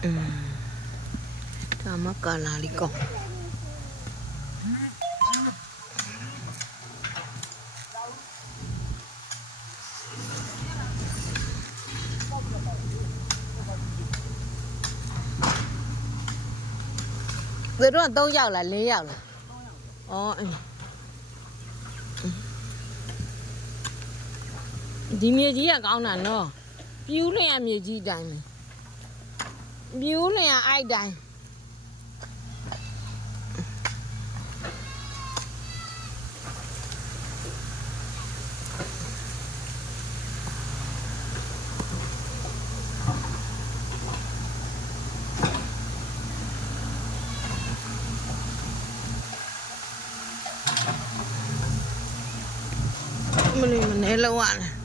ဒါမှကာလာလေးကောင်းသူတို့က3ယောက်လား4ယောက်လားအော်ဒီမြေကြီးကကောင်းတာနော်ပြူးလျင်မြေကြီးတိုင်းပဲပြူးလျင်အိုက်တိုင်းမနေလောက်ရ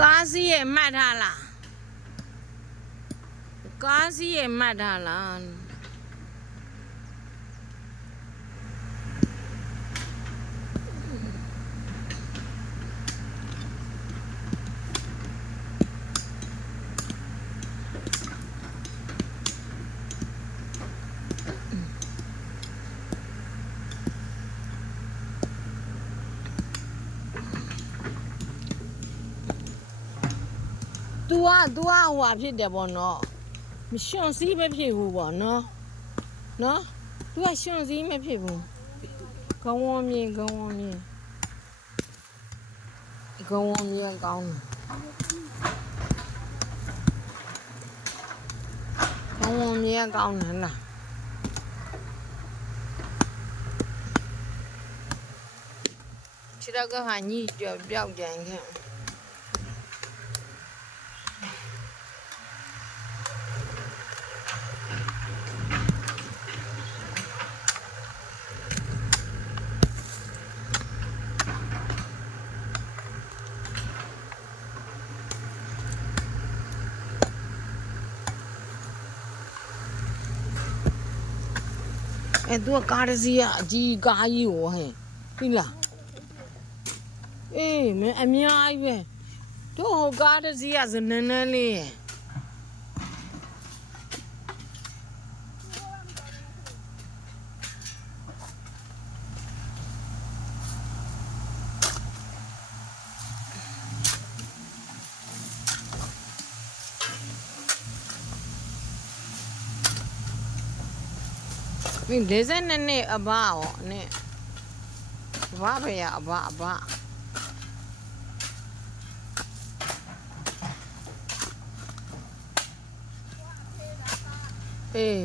ကားစီးရဲ့မှတ်ထားလားကားစီးရဲ့မှတ်ထားလားသူကဟိုဟာဖြစ်တယ်ပေါ့နော်မရှင်စည်းမဖြစ်ဘူးပေါ့နော်သူကရှင်စည်းမဖြစ်ဘူးကောင်းဝမြင်ကောင်းတယ်ကောင်းတယ်လားခြေတော့ကဟာညှိကြော်ပြောက်ကြံခဲ့သူကကားတစ်စီးကအကြီးကားကြီးကိုဟဲ့ပြီလားအေးမင်းအများကြီးပဲတို့ဟိုကားတစ်စီးကစနန်းလေးရဲ့မင်း52နှစ်အဘရောနဲ့ဘာပဲရအဘအေး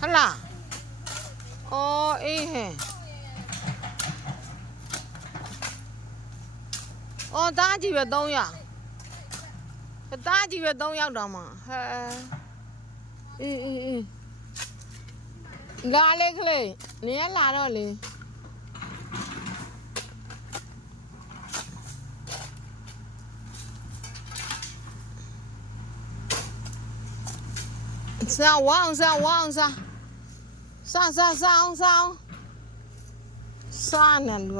ဟလာအော်အေးဟဲ့အော်တားကြည့်ပဲ3ယောက်တားကြည့်ပဲ3ယောက်တော့မှဟဲအေးလာလေကလေးနေရလာတော့လေစားဝအောင်စားနေလူ